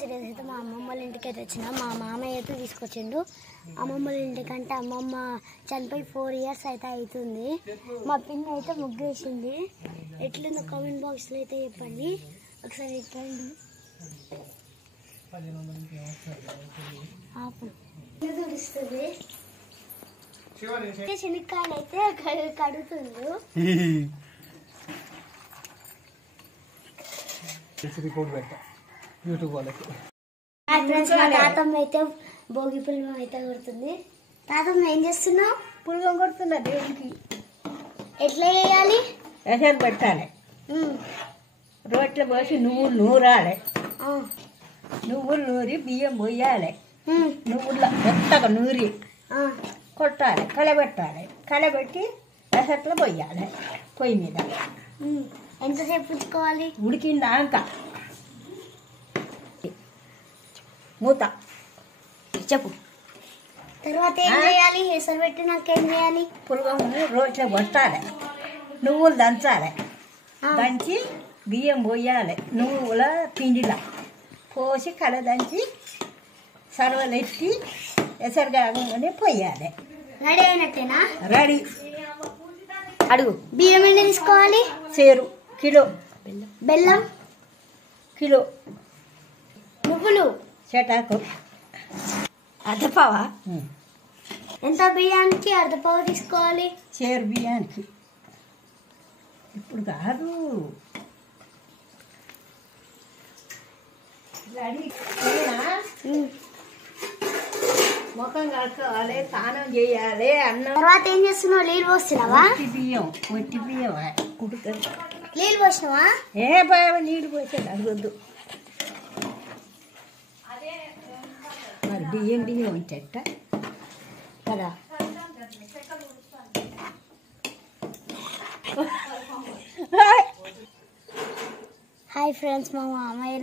Serious అయితే మా అమ్మమ్మ వాళ్ళ ఇంటికి అయితే వచ్చిన మా మామయ్య అయితే తీసుకొచ్చిండు. అమ్మమ్మ వాళ్ళ ఇంటికంటే అమ్మమ్మ చనిపోయి 4 years అయితే అవుతుంది. మా పిన్ని అయితే ముగ్గేసింది. ఎట్లుందో కామెంట్ బాక్స్లో అయితే చెప్పండి. ఒకసారి ఎక్కండి తుడుస్తుంది. శనక్కాయలు అయితే కడుగుతుండు. తాతమ్మ అయితే భోగి పుల్లం అయితే కొడుతుంది. తాతమ్మ ఏం చేస్తున్నావు? పుల్లం కొడుతున్నా దేవునికి. ఎట్లా వేయాలి? ఎసరు పెట్టాలి, రోట్లో పోసి నువ్వులు నూరాలి, నువ్వులు నూరి బియ్యం పోయాలి, నువ్వుల్లో మెత్తగా నూరి కొట్టాలి, కలబెట్టాలి, కలబెట్టి ఎసట్లో పోయాలి పొయ్యి మీద. ఎంతసేపు ఉంచుకోవాలి? ఉడికిందాక మూత చెప్పు. తర్వాత ఏం చేయాలి? ఎసరు పెట్టినాక ఏం చేయాలి? పులగం రోట్లో కొట్టాలి, నువ్వులు దంచాలి, దంచి బియ్యం పోయాలి, నువ్వుల పిండిలా పోసి కలదంచి సర్వలెట్టి ఎసరుగానే పోయాలి. రెడీ అయినట్టేనా? రెడీ. అడుగు. బియ్యం ఎన్ని తీసుకోవాలి? సేరు కిలో, బెల్లం కిలో, నువ్వులు చెటాకు అర్ధపావా. ఎంత బియ్యానికి? అర్ధపావు తీసుకోవాలి. సేరు బియ్యానికి. ఇప్పుడు కాదు, ముఖం కడుక్కోవాలి, స్నానం చేయాలి. అన్నం తర్వాత ఏం చేస్తున్నావు? నీళ్ళు పోస్తున్నావా? ఒట్టి బియ్యం కుడుతుంది. నీళ్ళు పోసినావా? ఏ బాగా నీళ్ళు పోసేది అడగొద్దు. మరి బియ్యం చెట్ట కదా. హాయ్ ఫ్రెండ్స్, మా మామయ్య